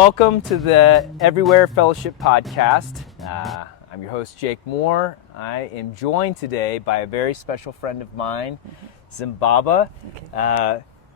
Welcome to the Everywhere Fellowship Podcast. I'm your host, Jake Moore. I am joined today by a very special friend of mine, Zenbaba.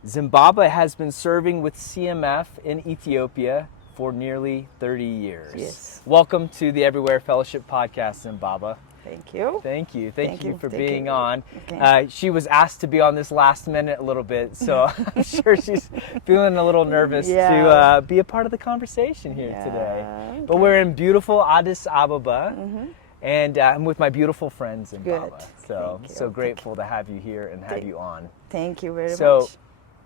Zenbaba has been serving with CMF in Ethiopia for nearly 30 years. Yes. Welcome to the Everywhere Fellowship Podcast, Zenbaba. Thank you. Thank you. Thank you for Thank being you. on. Okay. She was asked to be on this last minute a little bit, so I'm sure she's feeling a little nervous to be a part of the conversation here today. Okay. But we're in beautiful Addis Ababa, and I'm with my beautiful friends in Good. Baba. So Thank you. so grateful to have you here and have you on. Thank you very So, much.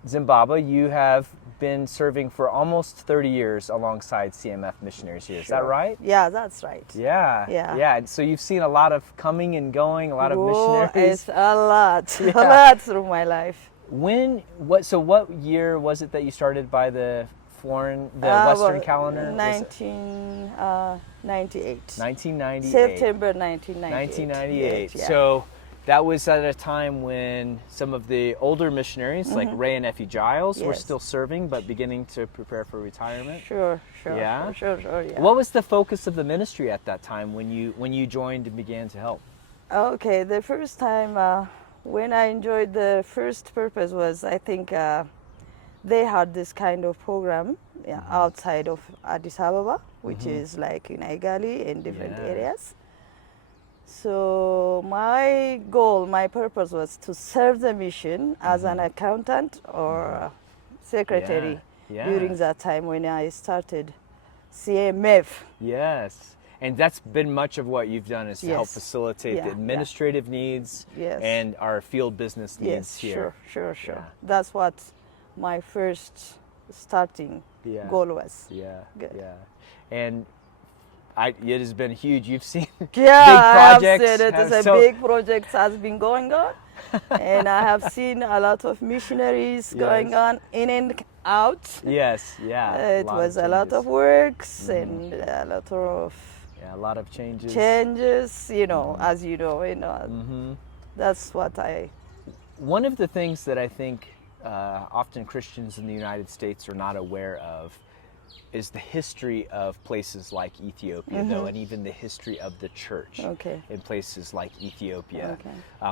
Zenbaba, you have been serving for almost 30 years alongside CMF missionaries here. Is that Sure. right? Yeah, that's right. Yeah. Yeah. Yeah. And so you've seen a lot of coming and going, a lot of Whoa, missionaries. it's a lot, Yeah. a lot through my life. What year was it that you started by the Western calendar? 1998. 1998. September 1998. 1998. Yeah. So that was at a time when some of the older missionaries, like Ray and Effie Giles, were Yes. still serving but beginning to prepare for retirement. Sure. Yeah? Sure. Yeah. What was the focus of the ministry at that time when you joined and began to help? Okay, the first time when I enjoyed the first purpose was, I think they had this kind of program outside of Addis Ababa, which is like in Aigali in different Yeah. areas. So my goal, my purpose was to serve the mission as an accountant or secretary Yeah. during that time when I started CMF. Yes. And that's been much of what you've done is to help Yes. facilitate the Yeah. administrative needs Yes. and our field business needs Yes, here. sure. Yeah. That's what my first starting Yeah. goal was. Yeah. Good. Yeah. And it has been huge. You've seen Yeah, big I have projects. seen it. It's a big project has been going on, and I have seen a lot of missionaries going Yes. on in and out. Yes. Yeah. It was a lot of works and a lot of Yeah, a lot of changes. changes. As you know. That's what I. One of the things that I think often Christians in the United States are not aware of is the history of places like Ethiopia, though, and even the history of the church Okay. in places like Ethiopia. Okay.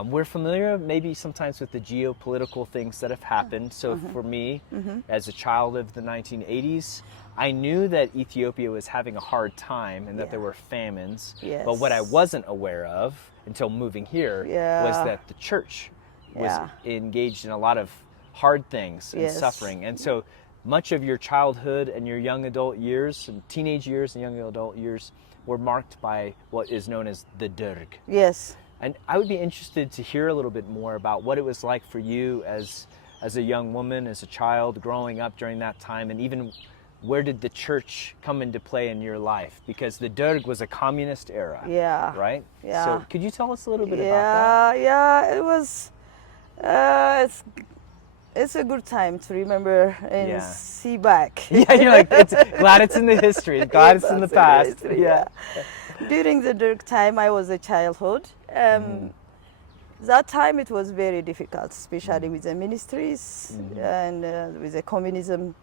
We're familiar maybe sometimes with the geopolitical things that have happened. So for me, as a child of the 1980s, I knew that Ethiopia was having a hard time and that there were famines. Yes. But what I wasn't aware of until moving here was Yeah. that the church was Yeah. engaged in a lot of hard things and Yes. suffering. And so much of your childhood and your young adult years, and teenage years and young adult years, were marked by what is known as the Derg. Yes. And I would be interested to hear a little bit more about what it was like for you as a young woman, as a child, growing up during that time, and even where did the church come into play in your life? Because the Derg was a communist era, Yeah. right? Yeah. So could you tell us a little bit about that? Yeah, it was. It's a good time to remember and Yeah. see back. Yeah, you're like, glad it's in the history, glad it's in the past. History, Yeah. During the dark time, I was a childhood. That time it was very difficult, especially with the ministries and with the communism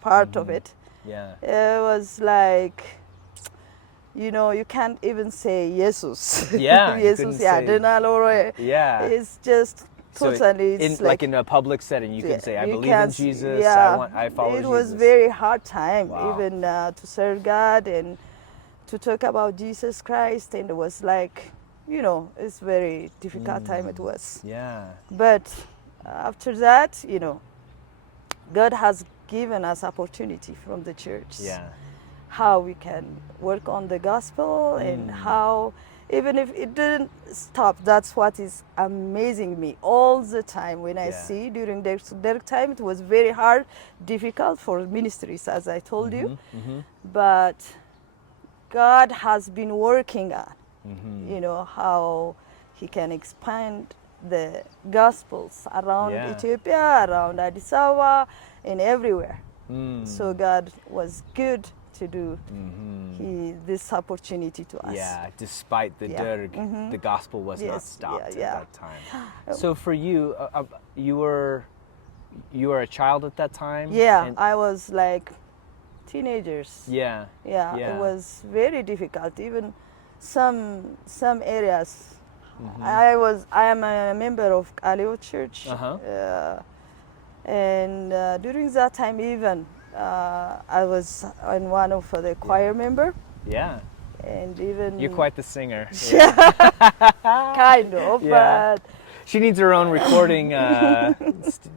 part of it. Yeah. It was like, you can't even say Jesus. Yeah, you Jesus, couldn't yeah, say- Denalore. Yeah. It's just So totally. in It's like in a public setting, you can say, I you believe in can't- Jesus, Yeah, I follow it Jesus. was very hard time, Wow. even to serve God and to talk about Jesus Christ, and it was like, it's very difficult time it was. Yeah. But after that, God has given us opportunity from the church. Yeah. How we can work on the gospel and how, even if it didn't stop, that's what is amazing me all the time when I Yeah. see during their time. It was very hard, difficult for ministries, as I told you, but God has been working on, how He can expand the gospels around Yeah. Ethiopia, around Addis Ababa, and everywhere. So God was good to do this opportunity to us. Yeah, despite the Yeah. Derg, the gospel was not Yes, stopped yeah. at that time. So for you, you were a child at that time? Yeah, And I was like teenagers. Yeah. Yeah, Yeah. it was very difficult. Even some areas. Mhm. I am a member of Kaleo Church, Uh-huh. and during that time even I was in one of the choir member, Yeah. and even You're quite the singer. kind of, Yeah. but She needs her own recording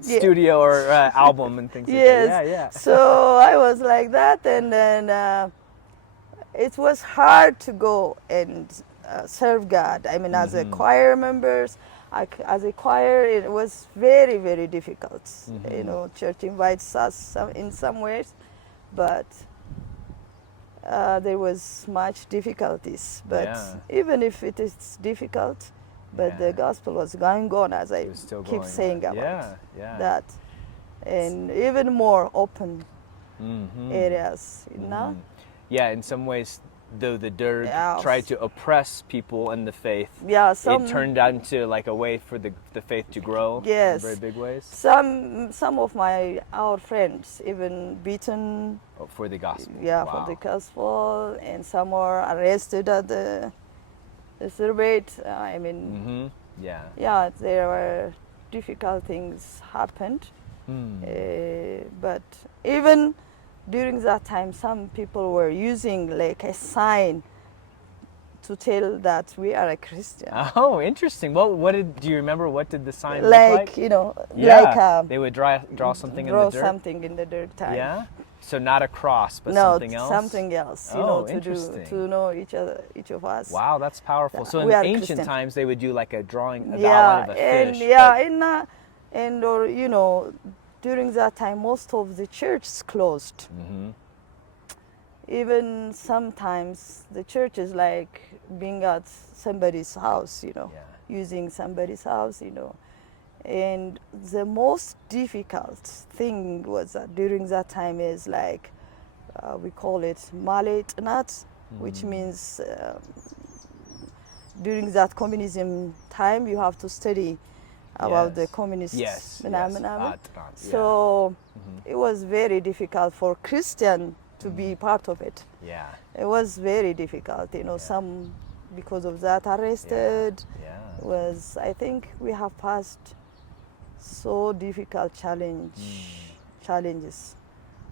studio or album and things like yes. that. Yeah, yeah. So I was like that, and then it was hard to go and serve God. I mean, as a choir members, as a choir, it was very, very difficult. You know, church invites us in some ways, but there was much difficulties. But even if it is difficult, but the gospel was going on, as I keep saying about that, and even more open areas, you know. Yeah, in some ways, though the Derg Yes. tried to oppress people in the faith, Yeah, it turned out into like a way for the faith to grow Yes. in very big ways. Some of our friends even beaten. Oh, for the gospel. Yeah, Wow. for the gospel, and some were arrested at the Serbate. I mean, Yeah. yeah, there were difficult things happened, but even during that time, some people were using like a sign to tell that we are a Christian. Oh, interesting. Well, do you remember what did the sign look Like, like? you know, Yeah, like they would draw something in the draw dirt. something in the dirt time. Yeah. So not a cross, but No, something else. something else. You Oh, know, interesting. to know each of us. Wow, that's powerful. So in We are ancient Christian. times, they would do like a drawing, a Yeah, outline of a and fish. yeah, and or you know, during that time, most of the churches closed. Even sometimes the church is like being at somebody's house, you know, using somebody's house, you know. And the most difficult thing was that during that time is like, we call it malet nut, which means during that communism time you have to study about the communist phenomena. So it was very difficult for Christian to be part of it. Yeah. It was very difficult, you know, some because of that arrested. Was, I think we have passed so difficult challenges.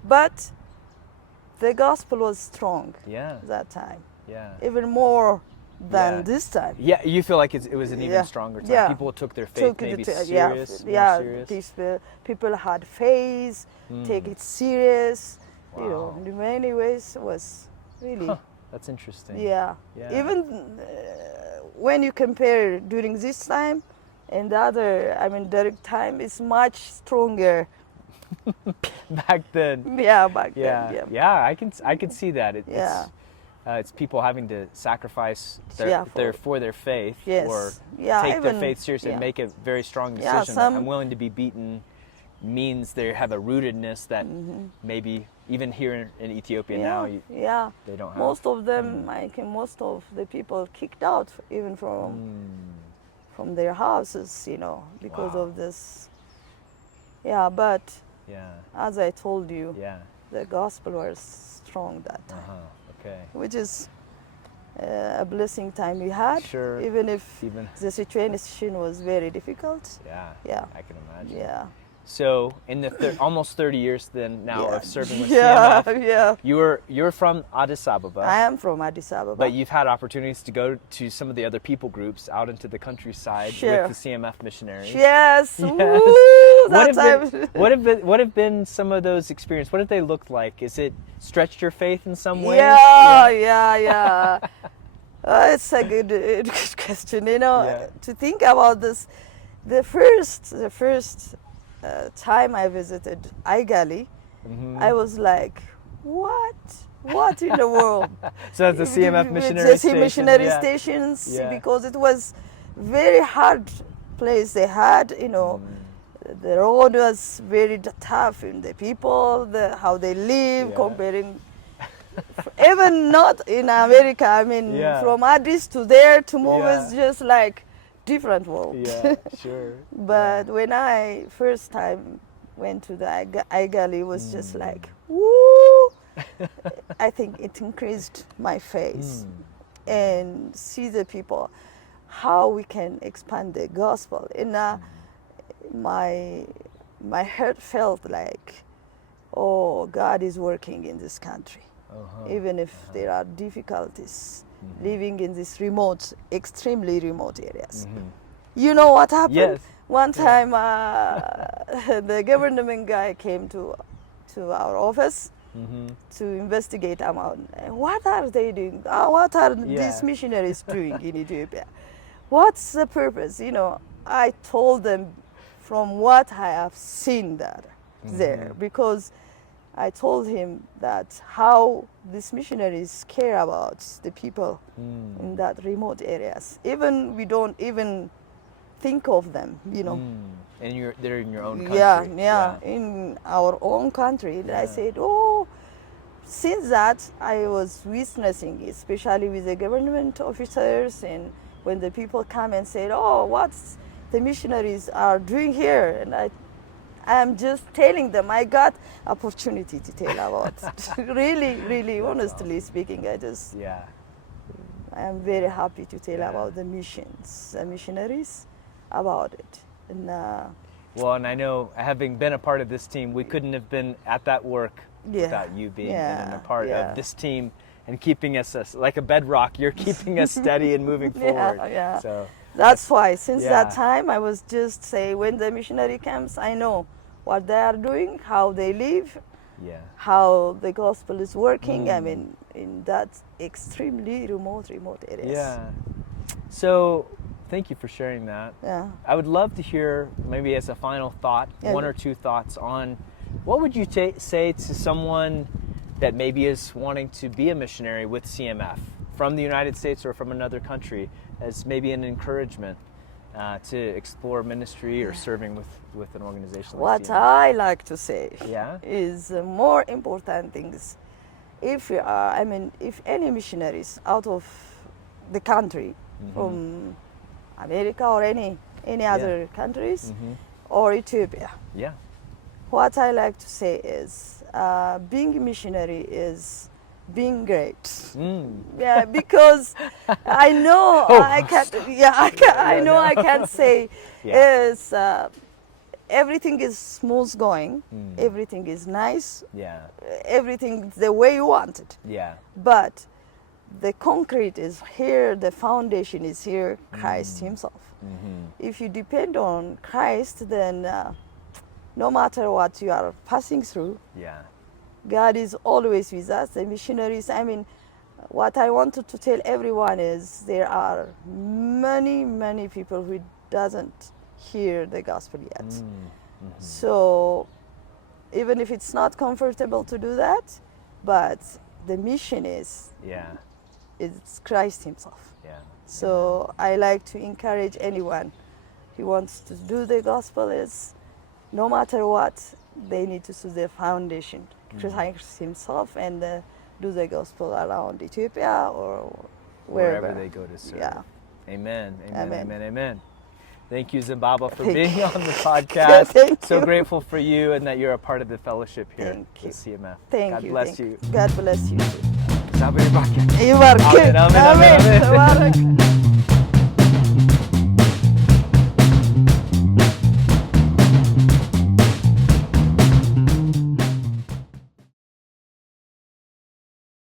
But the gospel was strong that time. Yeah. Even more than this time. Yeah, you feel like it was an even stronger time. Yeah. People took their faith maybe serious. Yeah, more serious. people had faith, take it serious. Wow. You know, in many ways it was really. That's interesting. Yeah. Even when you compare during this time and the other, I mean, direct time is much stronger. Back then. Yeah, back then. Yeah, I can see that. It's people having to sacrifice for their faith or take their faith seriously and make a very strong decision. I'm willing to be beaten means they have a rootedness that maybe even here in Ethiopia now they don't have. Most of them, I think most of the people kicked out even from their houses, you know, because of this. Yeah, but as I told you, the gospel was strong that time. Okay. Which is a blessing time we had, Sure. even if the situation was very difficult. Yeah, I can imagine. Yeah. So in the almost 30 years then now of serving with CMF, you're from Addis Ababa. I am from Addis Ababa. But you've had opportunities to go to some of the other people groups out into the countryside with the CMF missionaries. Yes. Yes. Woo, what have been some of those experiences? What have they looked like? Is it stretched your faith in some ways? Yeah. It's a good question. You know, to think about this, the first time I visited Aigali, I was like, what in the world? So that's the CMF missionary station. Missionary stations, because it was very hard place they had, you know. The road was very tough, and the people, how they live, comparing. Even not in America, I mean, from Addis to there to move is just like different world. Yeah, sure. But when I first time went to the Aigali, it was just like, woo, I think it increased my faith and see the people, how we can expand the gospel. And my heart felt like, oh, God is working in this country, even if there are difficulties living in these remote, extremely remote areas. You know what happened? Yes. One time, the government guy came to our office to investigate about what are they doing? What are these missionaries doing in Ethiopia? What's the purpose? You know, I told them from what I have seen there, because I told him that how these missionaries care about the people in that remote areas. Even we don't even think of them, you know. And they're in your own country. Yeah, in our own country. And I said, oh, since that I was witnessing, especially with the government officers, and when the people come and say, oh, what's the missionaries are doing here? And I'm just telling them, I got opportunity to tell about really, honestly speaking, I am very happy to tell about the missions, the missionaries, about it. And well, and I know, having been a part of this team, we couldn't have been at that work without you being a part of this team and keeping us like a bedrock. You're keeping us steady and moving forward. So that's why since that time I was just say, when the missionary comes, I know what they are doing, how they live, how the gospel is working. I mean, in that extremely remote areas. Yeah. So thank you for sharing that. Yeah. I would love to hear, maybe as a final thought, one or two thoughts on what would you say to someone that maybe is wanting to be a missionary with CMF from the United States or from another country, as maybe an encouragement to explore ministry or serving with an organization like What CMF? I like to say is more important things. If we are, if any missionaries out of the country, from America or any other countries, or Ethiopia, what I like to say is being a missionary is being great. Yeah, because I know I can say is everything is smooth going, everything is nice, everything the way you want it. But the concrete is here, the foundation is here, Christ himself. If you depend on Christ, then no matter what you are passing through, God is always with us. The missionaries, what I wanted to tell everyone is there are many people who doesn't hear the gospel yet. So even if it's not comfortable to do that, but the mission is it's Christ himself. So I like to encourage anyone who wants to do the gospel is, no matter what, they need to see the foundation, Christ himself, and do the gospel around Ethiopia or wherever they go to serve. Amen. Thank you, Zenbaba, for being on the podcast. So grateful for you and that you're a part of the fellowship here at CMF. God bless you. God bless you. Sabi ni Bakit. Amen.